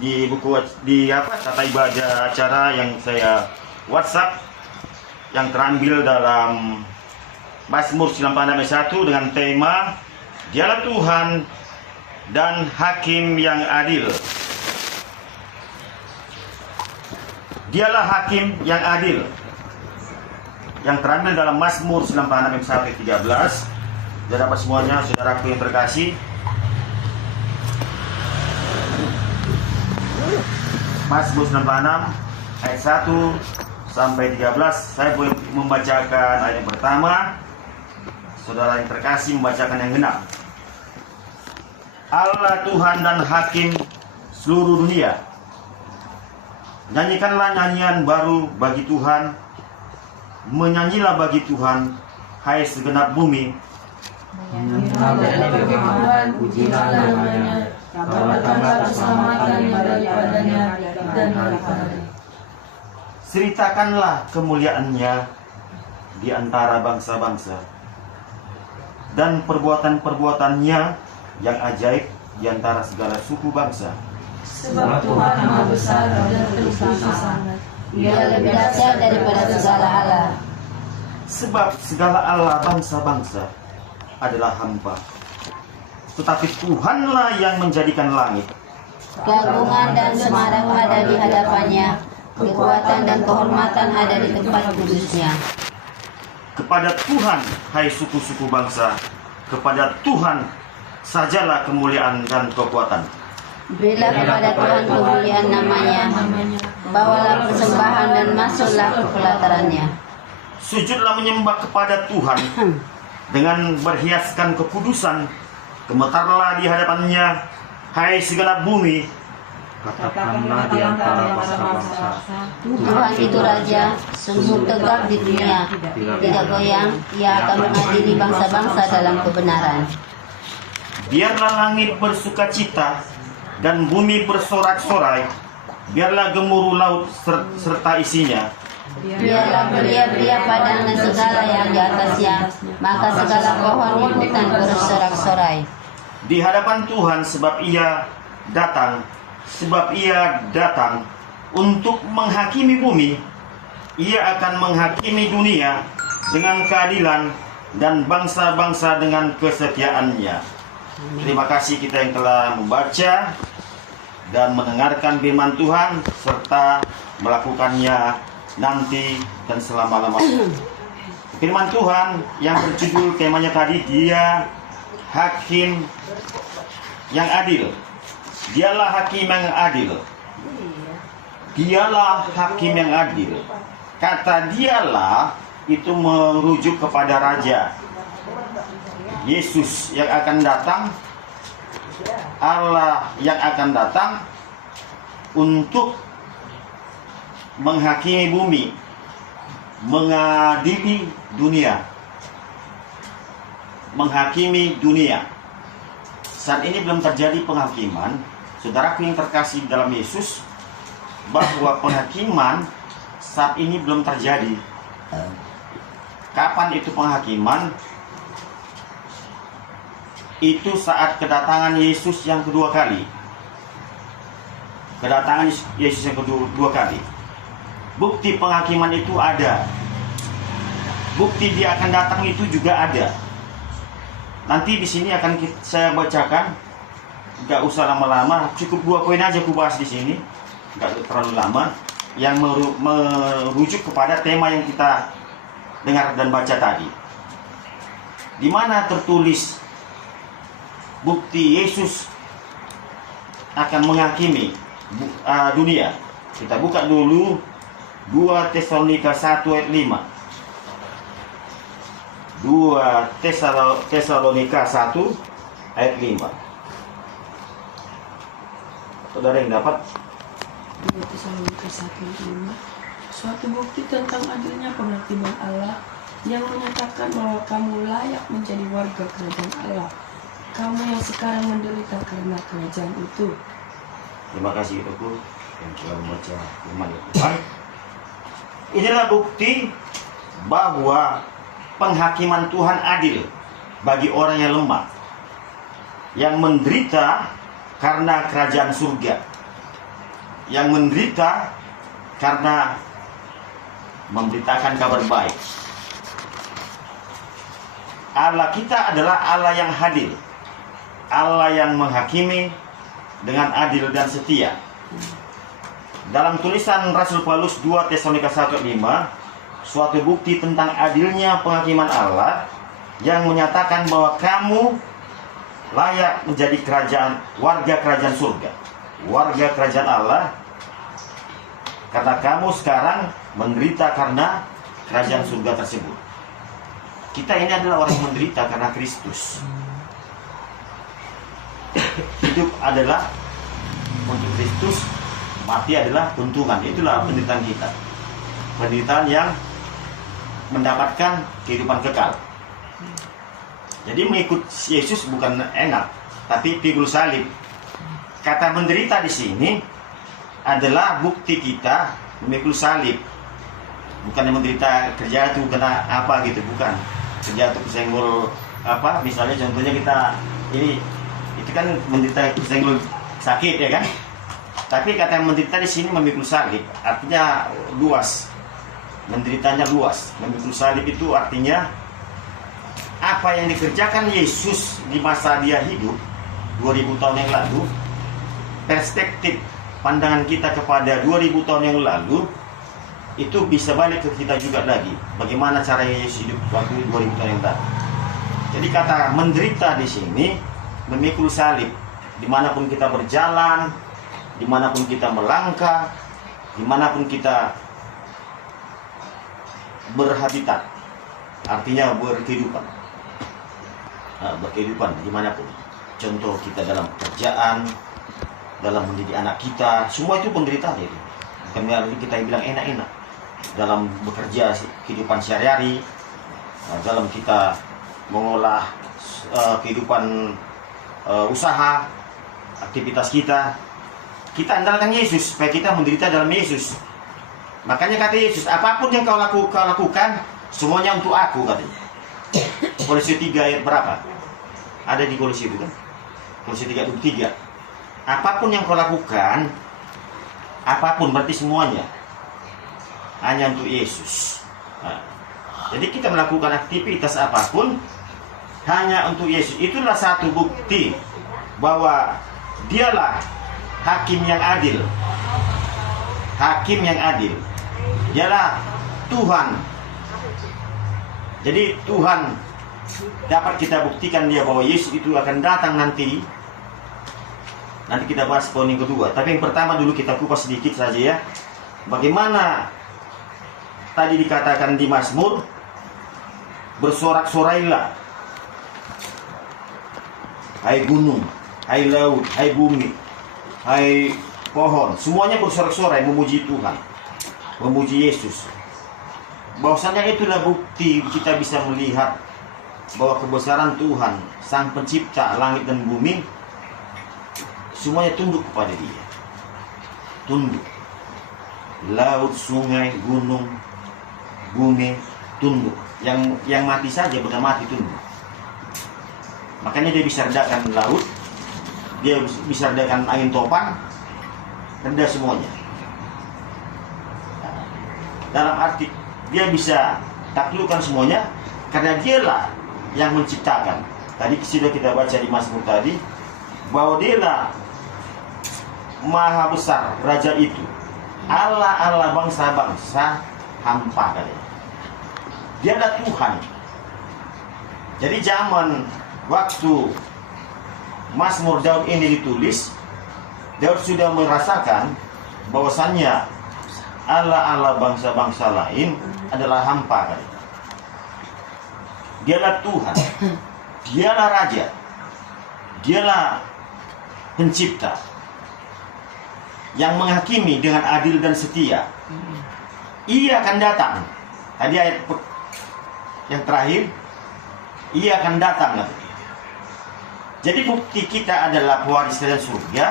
di buku tata ibadah acara yang saya WhatsApp yang terambil dalam Mazmur 96 ayat 1 dengan tema Dialah Tuhan dan Hakim yang adil. Dialah Hakim yang adil, yang terambil dalam Mazmur 96 ayat 1-13. Sudah dapat semuanya, saudaraku yang terkasih. Mazmur 96 ayat 1 sampai 13. Saya boleh membacakan ayat yang pertama. Saudara yang terkasih membacakan yang genap. Allah Tuhan dan Hakim seluruh dunia, nyanyikanlah nyanyian baru bagi Tuhan. Menyanyilah bagi Tuhan, hai segenap bumi. Menyanyilah bagi Tuhan, pujilah namanya, kabarkanlah keselamatan daripadanya dan hari-hari. Ceritakanlah kemuliaannya di antara bangsa-bangsa, dan perbuatan-perbuatannya yang ajaib di antara segala suku bangsa. Sebab Tuhan Maha Besar dan berkuasa sangat. Ia lebih dahsyat daripada segala Allah. Sebab segala Allah bangsa-bangsa adalah hampa, tetapi Tuhanlah yang menjadikan langit. Keagungan dan semarak ada di hadapannya, kekuatan dan kehormatan ada di tempat kudusnya. Kepada Tuhan, hai suku-suku bangsa, kepada Tuhan sajalah kemuliaan dan kekuatan. Berilah kepada Tuhan kemuliaan namanya, bawalah persembahan dan masuklah ke pelatarannya. Sujudlah menyembah kepada Tuhan dengan berhiaskan kekudusan. Gemetarlah di hadapannya, hai segenap bumi. Katakanlah di antara bangsa-bangsa, Tuhan itu Raja, sungguh tegak di dunia, tidak goyang. Ia akan mengadili bangsa-bangsa dalam kebenaran. Biarlah langit bersukacita dan bumi bersorak-sorai. Biarlah gemuruh laut serta isinya. Biarlah beria-beria padang dan segala yang di atasnya, maka segala pohon di hutan bersorak-sorai. Di hadapan Tuhan sebab ia datang untuk menghakimi bumi. Ia akan menghakimi dunia dengan keadilan dan bangsa-bangsa dengan kesetiaannya. Terima kasih kita yang telah membaca dan mendengarkan firman Tuhan serta melakukannya nanti dan selama-lamanya. Firman Tuhan yang berjudul temanya tadi, Dia Hakim yang adil. Dialah Hakim yang adil. Dialah Hakim yang adil. Kata dialah itu merujuk kepada Raja Yesus yang akan datang, Allah yang akan datang untuk menghakimi bumi, mengadili dunia, menghakimi dunia. Saat ini belum terjadi penghakiman, saudaraku yang terkasih dalam Yesus, bahwa penghakiman saat ini belum terjadi. Kapan itu penghakiman? Itu saat kedatangan Yesus yang kedua kali. Kedatangan Yesus yang kedua kali. Bukti penghakiman itu ada. Bukti dia akan datang itu juga ada. Nanti di sini akan saya bacakan. Gak usah lama-lama, cukup 2 poin aja aku bahas di sini. Gak terlalu lama. Yang merujuk kepada tema yang kita dengar dan baca tadi. Di mana tertulis bukti Yesus akan menghakimi dunia. Kita buka dulu 2 Tesalonika 1 ayat 5. 2 Tesalonika 1 ayat 5. Saudara yang dapat? 2 Tesalonika 1 ayat 5. Suatu bukti tentang adilnya penghakiman Allah yang menyatakan bahwa kamu layak menjadi warga kerajaan Allah, kamu yang sekarang menderita karena kerajaan itu. Terima kasih Ibu yang telah membaca firman Tuhan. Inilah bukti bahwa penghakiman Tuhan adil bagi orang yang lemah, yang menderita karena kerajaan surga. yang menderita karena memberitakan kabar baik. Allah kita adalah Allah yang adil, Allah yang menghakimi dengan adil dan setia. Dalam tulisan Rasul Paulus 2 Tesalonika 1:5, suatu bukti tentang adilnya penghakiman Allah yang menyatakan bahwa kamu layak menjadi warga kerajaan surga, warga kerajaan Allah, karena kamu sekarang menderita karena kerajaan surga tersebut. Kita ini adalah orang yang menderita karena Kristus. Hidup adalah untuk Kristus, mati adalah keuntungan. Itulah penderitaan kita. Penderitaan yang mendapatkan kehidupan kekal. Jadi mengikut Yesus bukan enak, tapi pikul salib. Kata menderita di sini adalah bukti kita memikul salib. Bukan yang menderita kerja itu kena apa gitu, bukan. Kerja itu kesenggol apa, misalnya contohnya kita ini itu kan menderita kesenggol sakit ya kan. Tapi kata yang menderita di sini memikul salib artinya luas. Menderitanya luas. Memikul salib itu artinya apa yang dikerjakan Yesus di masa dia hidup 2000 tahun yang lalu, perspektif pandangan kita kepada 2000 tahun yang lalu itu bisa balik ke kita juga lagi. Bagaimana cara Yesus hidup waktu 2000 tahun yang lalu. Jadi kata menderita di sini memikul salib. Dimanapun kita berjalan, dimanapun kita melangkah, dimanapun kita berhabitat, artinya berkehidupan. Berkehidupan dimanapun. Contoh kita dalam pekerjaan, dalam mendidik anak kita, semua itu penderitaan itu. Bukan kita bilang enak-enak. Dalam bekerja kehidupan sehari-hari, dalam kita mengolah kehidupan usaha, aktivitas kita andalkan Yesus supaya kita menderita dalam Yesus. Makanya kata Yesus, apapun yang kau lakukan semuanya untuk aku, katanya. Kolose 3 ayat berapa? Ada di Kolose itu kan? Kolose 3:23. Apapun yang kau lakukan, apapun berarti semuanya hanya untuk Yesus. Nah, jadi kita melakukan aktivitas apapun hanya untuk Yesus. Itulah satu bukti bahwa dialah hakim yang adil. Hakim yang adil. Dialah Tuhan. Jadi Tuhan dapat kita buktikan dia bahwa Yesus itu akan datang nanti. Nanti kita bahas poin yang kedua. Tapi yang pertama dulu kita kupas sedikit saja ya. Bagaimana tadi dikatakan di Mazmur, bersorak-sorailah hai gunung, hai laut, hai bumi, hai pohon, semuanya bersorak-sorai memuji Tuhan, memuji Yesus. Bahwasanya itulah bukti kita bisa melihat bahwa kebesaran Tuhan, Sang Pencipta langit dan bumi, semuanya tunduk kepada Dia. Tunduk. Laut, sungai, gunung, bumi tunduk. Yang mati saja benar mati tunduk. Makanya dia bisa redakan laut, dia bisa redakan angin topan, reda semuanya. Dalam arti dia bisa taklukkan semuanya karena dialah yang menciptakan. Tadi sudah kita baca di Mazmur tadi bahwa dialah maha besar raja itu, Allah bangsa-bangsa hampa katanya. Dia adalah Tuhan. Jadi zaman waktu Mazmur Daud ini ditulis, Daud sudah merasakan bahwasannya Allah bangsa-bangsa lain adalah hampa katanya. Dialah Tuhan. Dialah raja. Dialah pencipta yang menghakimi dengan adil dan setia. Ia akan datang. Tadi ayat yang terakhir, ia akan datang. Jadi bukti kita adalah pewaris kerajaan surga.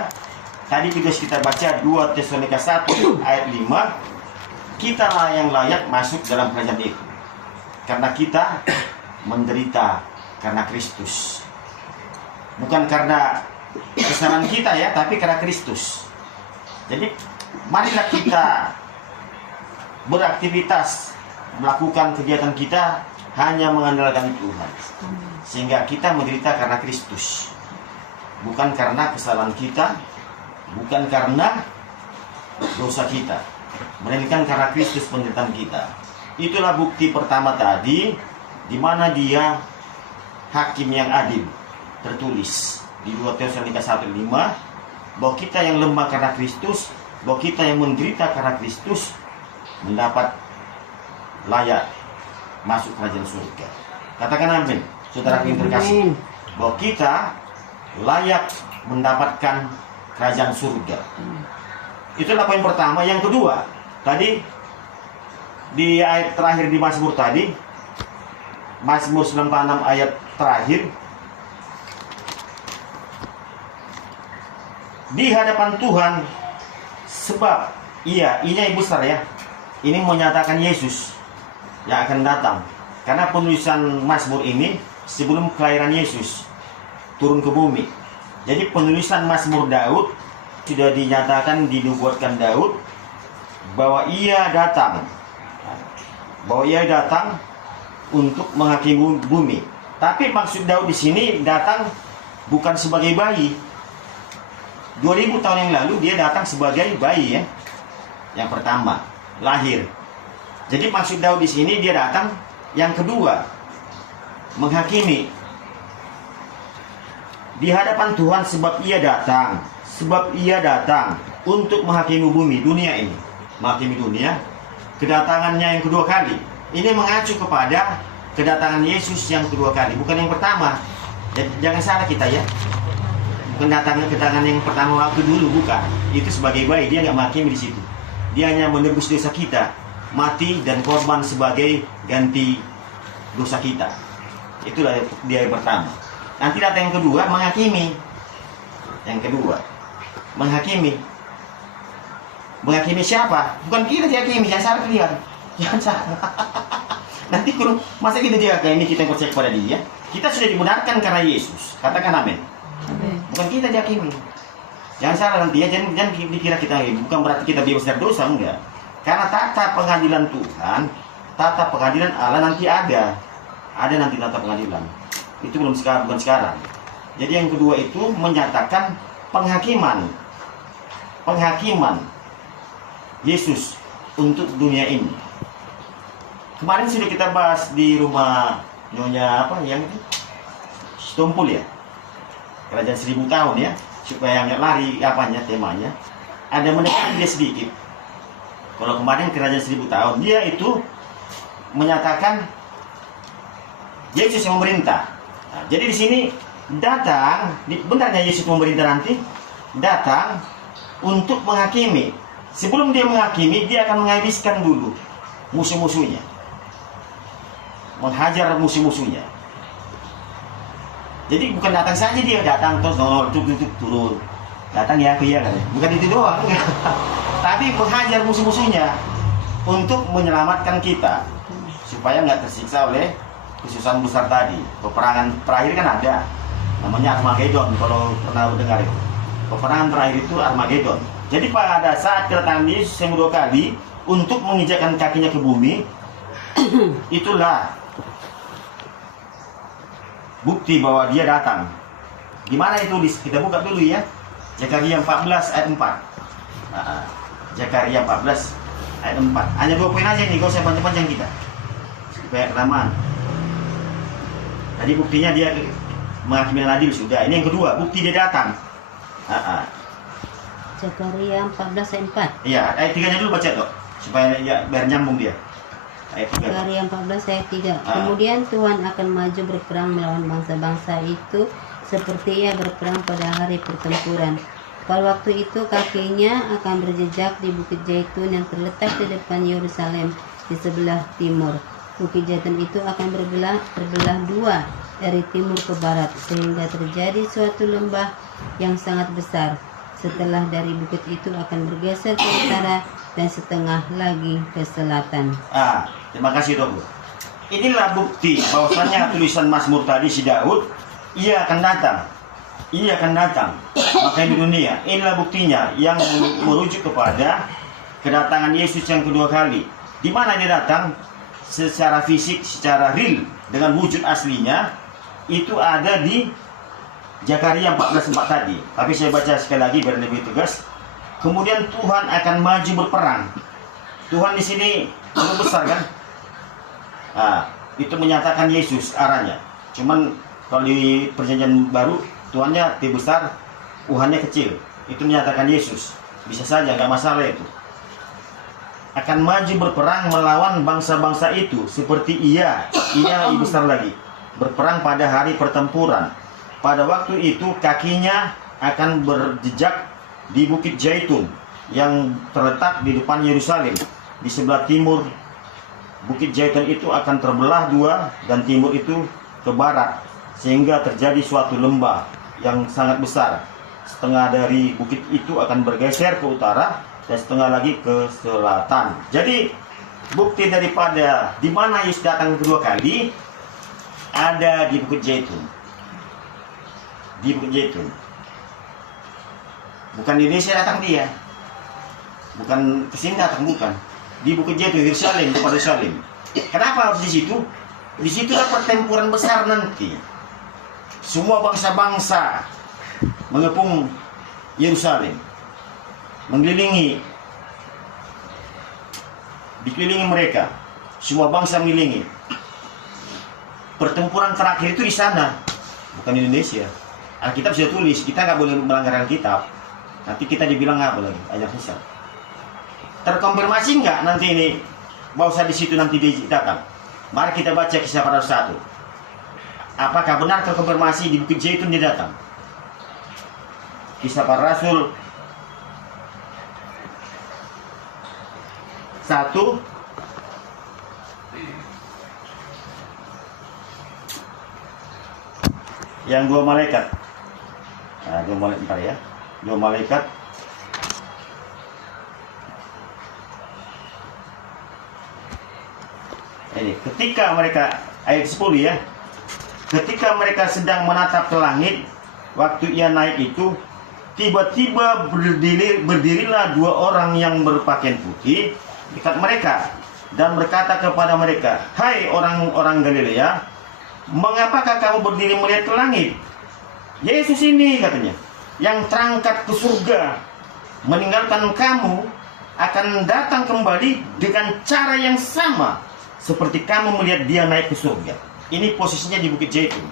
Tadi juga kita baca 2 Tesalonika 1 ayat 5. Kitalah yang layak masuk dalam kerajaan itu, karena kita menderita karena Kristus. Bukan karena kesalahan kita ya, tapi karena Kristus. Jadi marilah kita beraktivitas, melakukan kegiatan kita hanya mengandalkan Tuhan, sehingga kita menderita karena Kristus, bukan karena kesalahan kita, bukan karena dosa kita, melainkan karena Kristus penderitaan kita. Itulah bukti pertama tadi, di mana dia hakim yang adil. Tertulis di 2 Tesalonika 1:5 bahwa kita yang lemah karena Kristus, bahwa kita yang menderita karena Kristus mendapat layak masuk kerajaan surga. Katakan amin, saudara yang terkasih, bahwa kita layak mendapatkan kerajaan surga. Itulah poin pertama. Yang kedua, tadi di ayat terakhir di Mazmur tadi, Mazmur 96 ayat terakhir, di hadapan Tuhan, sebab iya, ini yang besar ya, ini menyatakan Yesus yang akan datang. Karena penulisan Mazmur ini sebelum kelahiran Yesus turun ke bumi. Jadi penulisan Mazmur Daud sudah dinyatakan, dinubuatkan Daud bahwa ia datang, untuk menghakimi bumi. Tapi maksud Daud di sini datang bukan sebagai bayi. 2000 tahun yang lalu dia datang sebagai bayi ya. Yang pertama, lahir. Jadi maksud Daud di sini dia datang yang kedua, menghakimi. Di hadapan Tuhan sebab ia datang untuk menghakimi bumi, dunia ini. Menghakimi dunia, kedatangannya yang kedua kali. Ini mengacu kepada kedatangan Yesus yang kedua kali, bukan yang pertama. Jangan salah kita ya. Kedatangan yang pertama waktu dulu, bukan. Itu sebagai bayi, dia nggak menghakimi di situ. Dia hanya menebus dosa kita, mati dan korban sebagai ganti dosa kita. Itulah dia yang pertama. Nanti datang yang kedua, menghakimi. Yang kedua, menghakimi. Menghakimi siapa? Bukan kita dihakimi, jangan salah kalian. Jangan salah. Nanti masa kita dihakimi, kita yang percaya kepada dia. Kita sudah dibenarkan karena Yesus. Katakan amin. Bukan kita dihakimi. Jangan salah nanti ya, jangan dikira kita bukan berarti kita bebas dari dosa, enggak. Karena tata pengadilan Tuhan, tata pengadilan Allah nanti ada nanti tata pengadilan. Itu belum sekarang, bukan sekarang. Jadi yang kedua itu menyatakan penghakiman Yesus untuk dunia ini. Kemarin sudah kita bahas di rumah Nyonya apa yang itu Tumpul ya, kerajaan 1000 tahun ya, supaya nggak lari apanya temanya. Ada mendekati dia sedikit. Kalau kemarin kerajaan 1000 tahun, dia itu menyatakan Yesus yang memerintah. Nah, jadi di sini datang, benarnya Yesus memerintah nanti datang untuk menghakimi. Sebelum dia menghakimi, dia akan menghabiskan dulu musuh-musuhnya, menghajar musuh-musuhnya. Jadi bukan datang saja dia datang terus turun. Datang ya aku ya kan. Bukan itu doang. Tapi menghajar musuh-musuhnya untuk menyelamatkan kita supaya nggak tersiksa oleh kesusahan besar tadi. Peperangan terakhir kan ada, namanya Armageddon, kalau pernah dengar itu. Peperangan terakhir itu Armageddon. Jadi pada saat kedatangan Yesus yang kedua kali untuk menginjakkan kakinya ke bumi, itulah bukti bahwa dia datang. Gimana itu? Kita buka dulu ya. Zakaria 14 ayat 4. Zakaria 14 ayat 4. Hanya 2 poin aja nih, gak usah panjang-panjang kita. Supaya kelamaan. Tadi buktinya dia menghakimi yang adil sudah. Ini yang kedua, bukti dia datang. Zakaria 14 ayat 4. Iya, ayat 3-nya dulu baca dok, supaya ya, biar nyambung dia. Ayat 3. Zakaria 14 ayat 3. Kemudian Tuhan akan maju berperang melawan bangsa-bangsa itu seperti ia berperang pada hari pertempuran. Pada waktu itu kakinya akan berjejak di Bukit Zaitun yang terletak di depan Yerusalem di sebelah timur. Bukit Zaitun itu akan terbelah dua dari timur ke barat sehingga terjadi suatu lembah yang sangat besar. Setelah dari bukit itu akan bergeser ke utara dan setengah lagi ke selatan. Terima kasih dok. Inilah bukti bahwasanya tulisan Mazmur tadi si Daud, ia akan datang ia akan datang. Maka di dunia, inilah buktinya yang merujuk kepada kedatangan Yesus yang kedua kali. Di mana dia datang? Secara fisik, secara real, dengan wujud aslinya, itu ada di Zakaria 14:4 tadi. Tapi saya baca sekali lagi biar lebih tegas. Kemudian Tuhan akan maju berperang. Tuhan di sini lebih besar kan? Nah, itu menyatakan Yesus arahnya. Cuman kalau di perjanjian baru Tuhannya lebih besar, Tuhannya kecil. Itu menyatakan Yesus. Bisa saja, nggak masalah itu. Akan maju berperang melawan bangsa-bangsa itu seperti ia lebih besar lagi. Berperang pada hari pertempuran. Pada waktu itu kakinya akan berjejak di Bukit Zaitun yang terletak di depan Yerusalem. Di sebelah timur Bukit Zaitun itu akan terbelah dua dan timur itu ke barat, sehingga terjadi suatu lembah yang sangat besar. Setengah dari bukit itu akan bergeser ke utara dan setengah lagi ke selatan. Jadi bukti daripada di mana Yesus datang kedua kali ada di Bukit Zaitun. Di Bukit Zaitun. Bukan di Indonesia datang dia. Bukan kesini datang, bukan. Di Bukit Zaitun, Yerusalem, tempat Yerusalem. Kenapa harus di situ? Di situlah pertempuran besar nanti. Semua bangsa-bangsa mengepung Yerusalem, dikelilingi mereka. Semua bangsa mengelilingi. Pertempuran terakhir itu di sana, bukan di Indonesia. Alkitab sudah tulis, kita nggak boleh melanggar Alkitab. Nanti kita dibilang apa lagi? Ajak hisab. Terkonfirmasi nggak nanti ini bahwa di situ nanti datang? Mari kita baca Kisah Para Rasul 1. Apakah benar terkonfirmasi di Bukit Zaitun dia datang? Kisah Para Rasul 1 yang dua malaikat. Nah, dua malaikat bentar ya. Dua malaikat. Ini ketika mereka ayat 10 ya. Ketika mereka sedang menatap ke langit, waktu ia naik itu, tiba-tiba berdirilah dua orang yang berpakaian putih dekat mereka dan berkata kepada mereka, "Hai orang-orang Galilea, mengapakah kamu berdiri melihat ke langit? Yesus ini," katanya, "yang terangkat ke surga, meninggalkan kamu, akan datang kembali dengan cara yang sama seperti kamu melihat dia naik ke surga." Ini posisinya di Bukit Zaitun.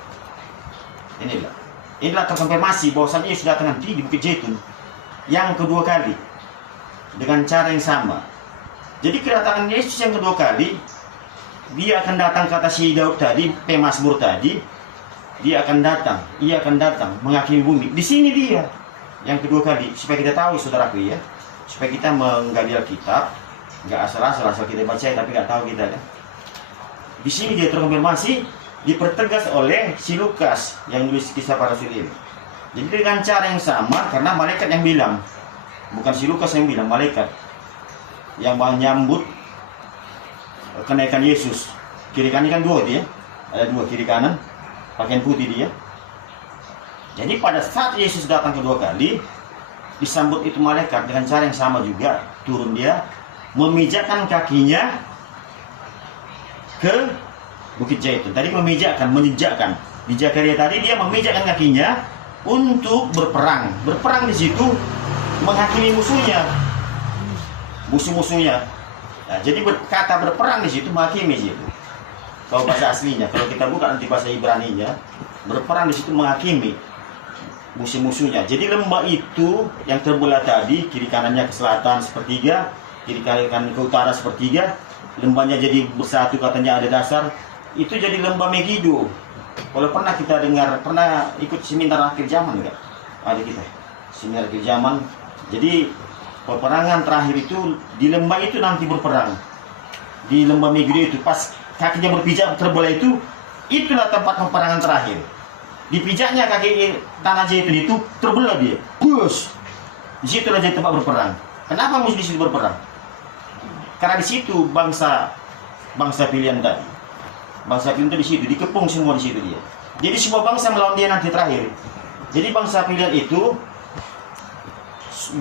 Inilah terkonfirmasi bahwasanya Yesus datang nanti di Bukit Zaitun yang kedua kali dengan cara yang sama. Jadi kedatangan Yesus yang kedua kali, dia akan datang, kata si Daud tadi, pemazmur tadi, ia akan datang menghakimi bumi. Di sini dia yang kedua kali, supaya kita tahu saudaraku ya, supaya kita menggali Alkitab, nggak asal-asal kita baca tapi nggak tahu kita kan. Di sini dia terkonfirmasi, dipertegas oleh si Lukas yang nulis Kisah Para Rasul ini. Jadi dengan cara yang sama, karena malaikat yang bilang, bukan si Lukas yang bilang, malaikat yang menyambut kenaikan Yesus. Kiri kanan kan dua dia, ada dua kiri kanan, pakaian putih dia. Jadi pada saat Yesus datang kedua kali, disambut itu malaikat dengan cara yang sama juga, turun dia, memijakkan kakinya ke Bukit Zaitun. Tadi memijakkan, menjejakkan. Di Zakaria tadi dia memijakkan kakinya untuk berperang. Berperang di situ menghakimi musuh-musuhnya. Nah, jadi kata berperang di situ menghakimi situ. Kalau bahasa aslinya, kalau kita buka nanti bahasa Ibraninya, berperang di situ menghakimi musuh-musuhnya. Jadi lembah itu yang terbelah tadi, kiri kanannya ke selatan sepertiga, kiri kanan ke utara sepertiga, lembahnya jadi bersatu, katanya ada dasar, itu jadi lembah Megido. Kalau pernah kita dengar, pernah ikut seminar akhir zaman enggak? Ada kita seminar akhir zaman. Jadi peperangan terakhir itu di lembah itu nanti berperang. Di lembah Megido itu pas kakinya berpijak terbelah itu, itulah tempat peperangan terakhir. Dipijaknya kaki tanah Zaitun itu terbelah dia. Bus. Di situlah jadi tempat berperang. Kenapa mesti di situ berperang? Karena di situ bangsa pilihan tadi. Bangsa pilihan itu di situ, dikepung semua di situ dia. Jadi semua bangsa melawan dia nanti terakhir. Jadi bangsa pilihan itu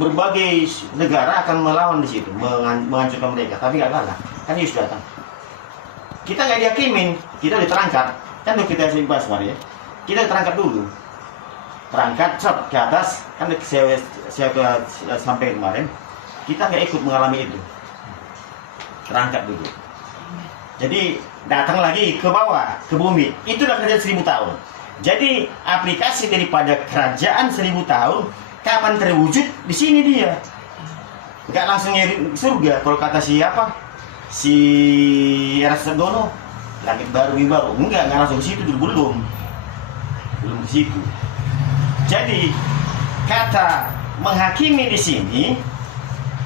berbagai negara akan melawan di situ, menghancurkan mereka, tapi gak kalah. Kan Yesus datang. Kita nggak dihakimin, kita udah terangkat. Kan udah kita bahas kemarin ya. Kita terangkat dulu. Terangkat ke atas, kan saya sampai kemarin. Kita nggak ikut mengalami itu. Terangkat dulu. Jadi datang lagi ke bawah, ke bumi. Itulah kerajaan 1000 tahun. Jadi aplikasi daripada kerajaan 1000 tahun kapan terwujud, di sini dia. Nggak langsung nyari surga. Kalau kata siapa? Si Erasdono, langit baru, bumi baru. Enggak langsung ke situ dulu, belum ke situ. Jadi kata menghakimi di sini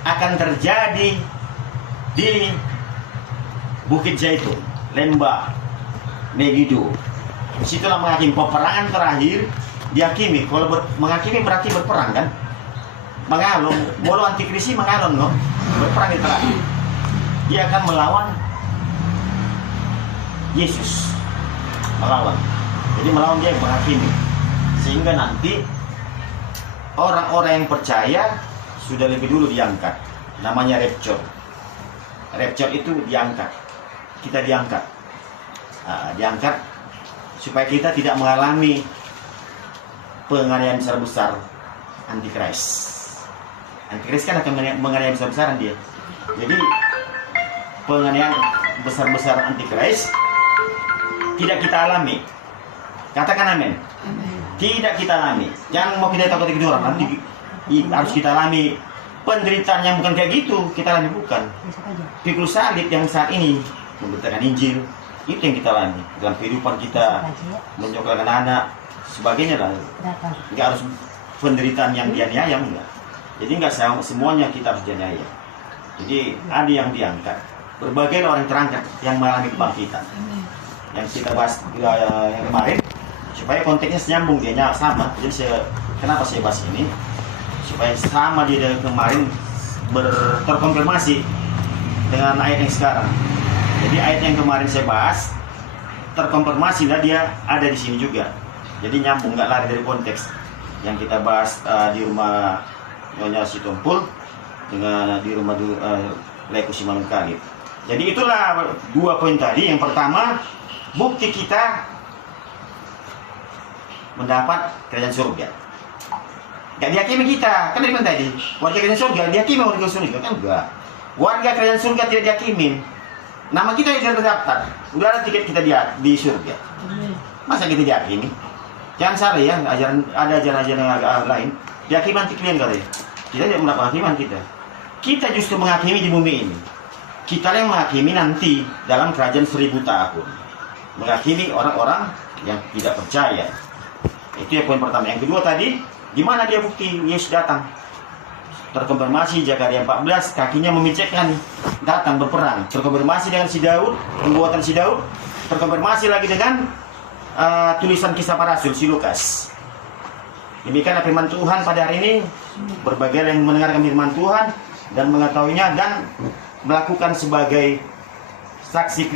akan terjadi di Bukit Zaitun, lembah Megido. Disitulah menghakimi, peperangan terakhir dihakimi. Kalau menghakimi berarti berperang kan? Mengalung, bolo antikrisi mengalung, no? Berperang di terakhir. Dia akan melawan Yesus, melawan. Jadi melawan dia, menghakimi. Sehingga nanti orang-orang yang percaya sudah lebih dulu diangkat. Namanya rapture. Rapture itu diangkat. Kita diangkat. Diangkat supaya kita tidak mengalami penganiayaan besar-besar Antikris. Antikris kan akan menganiaya besar-besaran dia. Jadi penganiayaan besar-besar Antikris tidak kita alami. Katakan amin. Tidak kita alami. Jangan mau kita takut ikut orang. Nanti harus kita alami penderitaan yang bukan kayak gitu. Kita alami bukan. Pikul salib yang saat ini memberitakan Injil, itu yang kita alami dalam kehidupan kita, menyekolahkan anak, sebagainya lah. Nggak harus penderitaan yang dianiaya, enggak. Jadi nggak semuanya kita harus dianiaya. Jadi ada yang diangkat. Berbagai orang terangkat yang mengalami kebangkitan. Yang kita bahas yang kemarin, supaya konteksnya nyambung, dia sama. Jadi kenapa saya bahas ini? Supaya sama dia kemarin terkonfirmasi dengan ayat yang sekarang. Jadi ayat yang kemarin saya bahas terkonfirmasi lah, dia ada di sini juga. Jadi nyambung, nggak lari dari konteks yang kita bahas di rumah Nyonya Sitompul dengan di rumah Leku Simanung Kali. Jadi itulah 2 poin tadi. Yang pertama, bukti kita mendapat kerajaan surga. Gak dihakimi kita, kan dari tadi warga kerajaan surga dihakimi warga surga, kan enggak. Warga kerajaan surga tidak dihakimin. Nama kita sudah terdaftar, udah ada tiket kita di surga. Masa kita dihakimi? Jangan salah ya, ada ajaran-ajaran yang lain. Dihakimi nanti kalian kali. Kita tidak mendapat hakiman kita. Kita justru menghakimi di bumi ini. Kita yang menghakimi nanti dalam kerajaan 1000 tahun. Menghakimi orang-orang yang tidak percaya. Itu ya poin pertama. Yang kedua tadi, di mana dia bukti Yesus datang? Terkonfirmasi Zakaria 14, kakinya memicekkan, datang berperang. Terkonfirmasi dengan si Daud, pembuatan si Daud. Terkonfirmasi lagi dengan tulisan Kisah Para Rasul si Lukas. Demikian firman Tuhan pada hari ini. Berbagai yang mendengarkan firman Tuhan dan mengetahuinya dan melakukan sebagai saksi